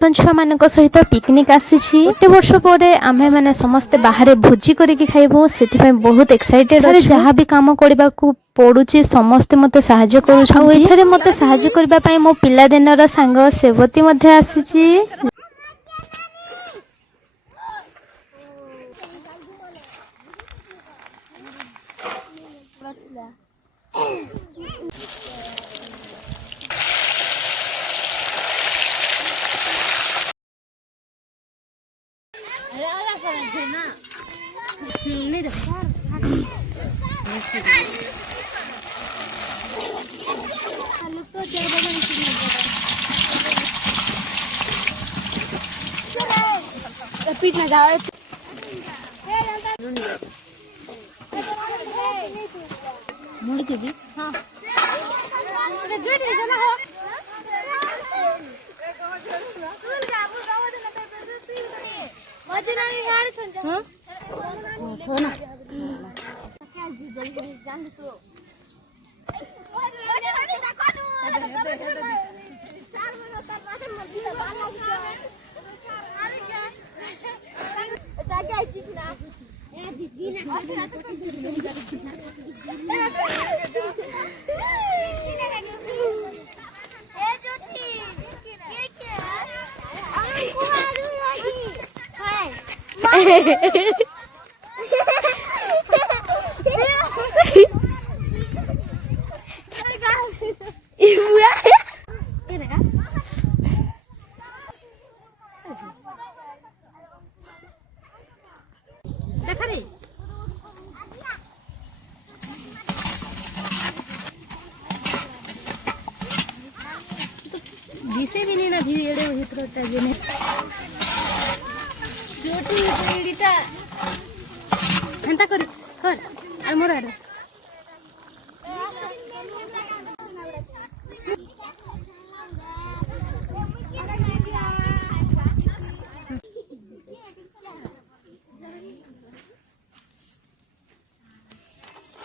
छुआ मान सहित पिकनिक आसी गोटे वर्ष पर आमे मैंने समस्ते बाहर भोजी करके खाइबू से बहुत एक्साइटेड अच्छे जहाँ भी कम करने को पड़ुची समस्ते मते साहाय्य करूछन मते साहाय्य करबा पई मो पिला दिनर सांग सेवती मध्य आसीची। पीट ना जाओ मुड़ी के जी हां अरे जोड़ी चला हो मजना की गाड़ी सुन जा हां हो ना क्या जल्दी जान तो दिसे भी नहीं ना भी एड़े हितरटा जेने जोटी एडीटा हंता कर आर मोर आर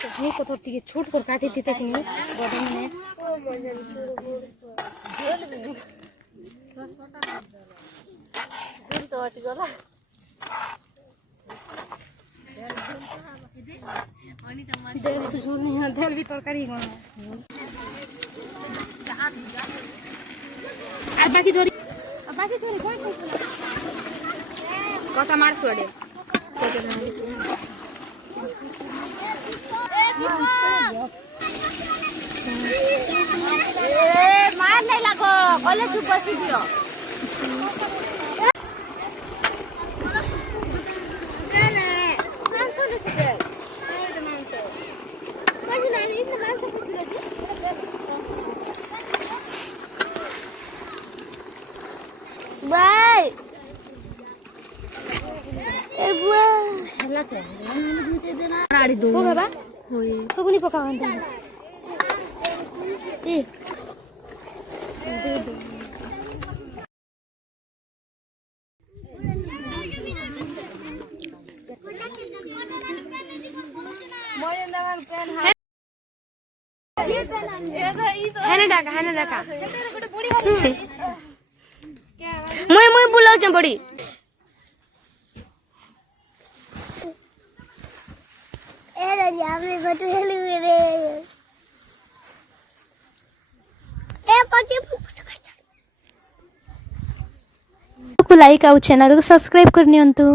तो को तो टिके छोट कर काटी थी तक नहीं बड़ा मने तो अट गला देर तो झोल नहीं है देर भी तरकारी कोन আর বাকি ঝরি কোন কথা মার ছড়ে मार नहीं लगो बोले चुप बसी दियो बाय ए बुआ हला थे मुझे देना राड़ी दो हो बाबा होई सबनी पकावन दे ए दे दो मोयंदावन पेन है ना डाका मुई बुलाऊ छ बड़ी ए रे हमने फोटो हेली रे ए पटी को लाइक आउ चैनल को सब्सक्राइब करनियंतु।